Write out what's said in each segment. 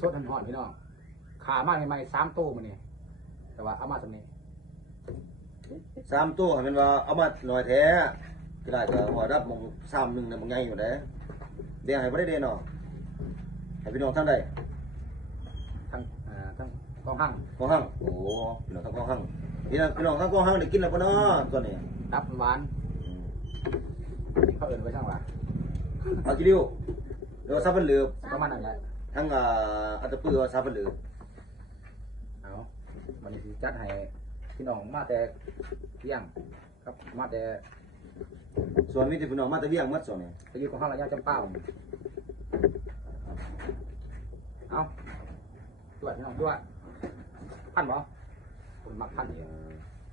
สดๆหอนๆพี่น้องขามาใหม่ๆ3 ตู้มันนี่แต่ว่าเอามาสำนี้3 ตัวให้มันว่าเอามาหน่อยแท้ก็ได้ก็หัวรับมง3 1น่ะมันใหญ่อยู่เด้เดี๋ยวให้บ่ได้เด้เนาะให้พี่น้องทั้งได้ทั้งกองห้าง กองห้างโอ้พี่น้องทั้งกองห้างพี่น้องทั้งกองห้างได้กินแล้วบ่เนาะตัวนี้ ดับหวานเขาเอิ้นไว้ช่างว่า เอากิริวเดี๋ยวซับมันเหลือ ประมาณนั้นแหละ ทั้งอัตตปือซับมันเหลือ เอาวันนี้สิจัดให้พี่น้องมาแต่เที่ยงครับมาแต่ ส่วนมีที่พี่น้องมาแตะเวียงหมดส่วนนี้ ไปอยู่ของห้างระยะจำเป้าเอาด้วยพี่น้องด้วยพันบ่คนมักพันอยู่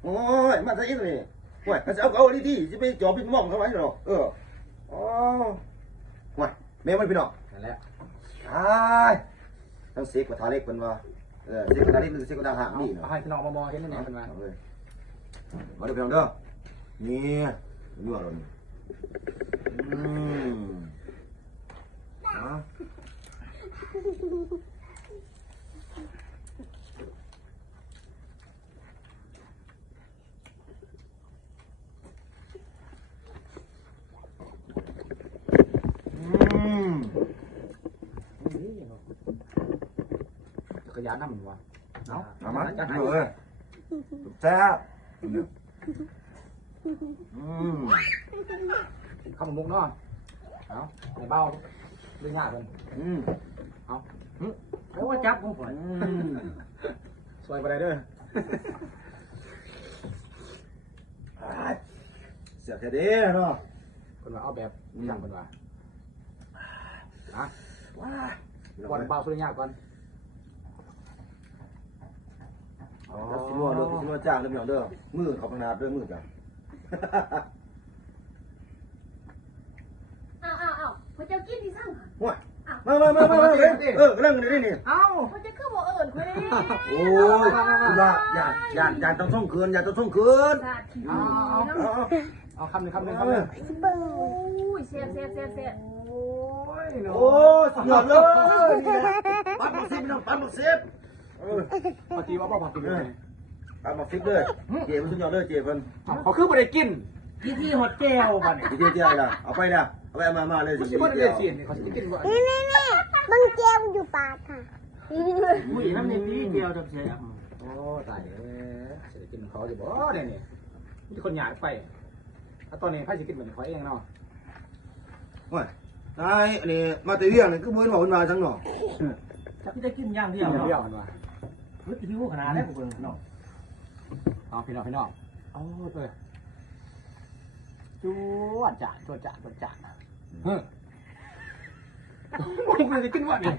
โอ้ยมาซะอีกตัวนี้โอ้ยมันจะเอาดีๆสิไปจ่อพี่มองเข้าไว้เนาะอ๋อโอ้ยแม่มันพี่น้อง นั่นแหละ ตายทั้งเสกกับทาเล็กเป็นว่าเสกกับทาเล็กหรือเสกกับทาหางนี่ เอาให้พี่น้องมอเห็นนี่เป็นมา เอาเลยมาเดี๋ยวพี่น้องเด้อนี่ยั่วเรานี่ฮะจักรยานนั่งมันวะเอา มา จัดให้ เลยแซ่บข้าวมุกเนาะเอาในเบ้าเรื่องยากเพิ่นเอาเอาว่าจับของผมสวยไปได้เด้อ เสียบแค่เด้เนาะ คนว่าเอาแบบสั่งคนว่านะ ว้า ก่อนเบ้าสุดยากก่อน แล้วสินัวเด้อสินัวจ้างเด้อพี่น้องเด้อมือเขาขนาดเด้อมือจ้ะ อ้าวเขาจะกินที่สั่งค่ะ ว้ามาเรื่องนี้นี่ เอ้า เขาจะคือบ่เอิญคนนี้ โอ้ยคุณว่าอย่าต้องท่องคืนอย่าต้องท่องคืน สาดขี้ เอาคำหนึ่ง โอ้ยเสียบ โอ้สุดยอดเลยปัดหมกซิบพี่น้องปัดหมกซิบ พอจีว่าพอจีเลย ปัดหมกซิบเลยเจ็บมันสุดยอดเลยเจ็บมัน เขาคือไม่ได้กิน ที่ฮอตเจลป่ะเนี่ย เจ๊อะไรล่ะเอาไปนะเอาไปมาเลยสิ เขาไม่ได้กินเขาจะกินก่อน นี่บางเจียวอยู่ปากค่ะ ผู้หญิงน้ำในที่เจลจับเสีย โอ้ตายเลยจะกินเขาจะบอกเนี่ยนี่มีคนหยาดไปตอนนี้พ่อจะกินเหมือนเขาเองเนาะ ว้ายนายอันนี้มาแต่เรื่องนี่ก็เหมือนว่าคนมาทั้งหนอ ที่ได้กินย่างเดี เที่ ย ยว ว เนาะ เที่ยวมันว่า รู้ที่รู้ขนาดได้ผมเบิ่งเนาะ เอาพี่น้องโอ้ยจวดจ่าเฮ้ยมันจะกินว่าเนี่ย